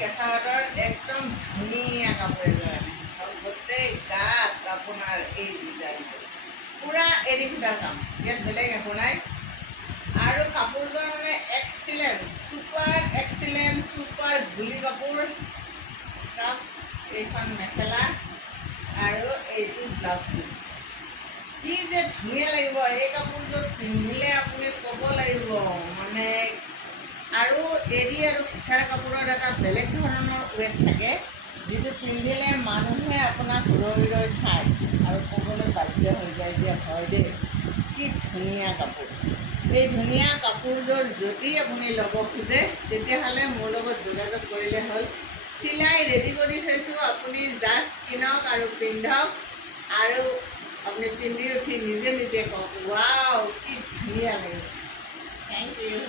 কেঁচা পাটৰ একদম ধুনীয়া কাপোৰ এযোৰ আনিছোঁ। চব গোটেই গাত আপোনাৰ এই ডিজাইনটো পূৰা এৰী সূতাৰ কাম, ইয়াত বেলেগ একো নাই। আৰু কাপোৰযোৰ মানে এক্সিলেণ্ট, ছুপাৰ এক্সিলেণ্ট, ছুপাৰ গুলি কাপোৰ। চাওক, এইখন মেখেলা আৰু এইটো ব্লাউজ পিচ। কি যে ধুনীয়া লাগিব এই কাপোৰযোৰ পিন্ধিলে, আপুনি ক'ব লাগিব মানে। আৰু এৰী আৰু ফিচাৰ কাপোৰত এটা বেলেগ ধৰণৰ ৱেট থাকে, যিটো পিন্ধিলে মানুহে আপোনাক ৰৈ ৰৈ চায় আৰু ক'বলৈ বাধ্য হৈ যায় যে হয় দেই, কি ধুনীয়া কাপোৰ। এই ধুনীয়া কাপোৰযোৰ যদি আপুনি ল'ব খোজে, তেতিয়াহ'লে মোৰ লগত যোগাযোগ কৰিলে হ'ল। চিলাই ৰেডি কৰি থৈছোঁ, আপুনি জাষ্ট কিনক আৰু পিন্ধক, আৰু আপুনি পিন্ধি উঠি নিজে নিজে কওক, ৱাও কি ধুনীয়া লাগিছে। Thank U.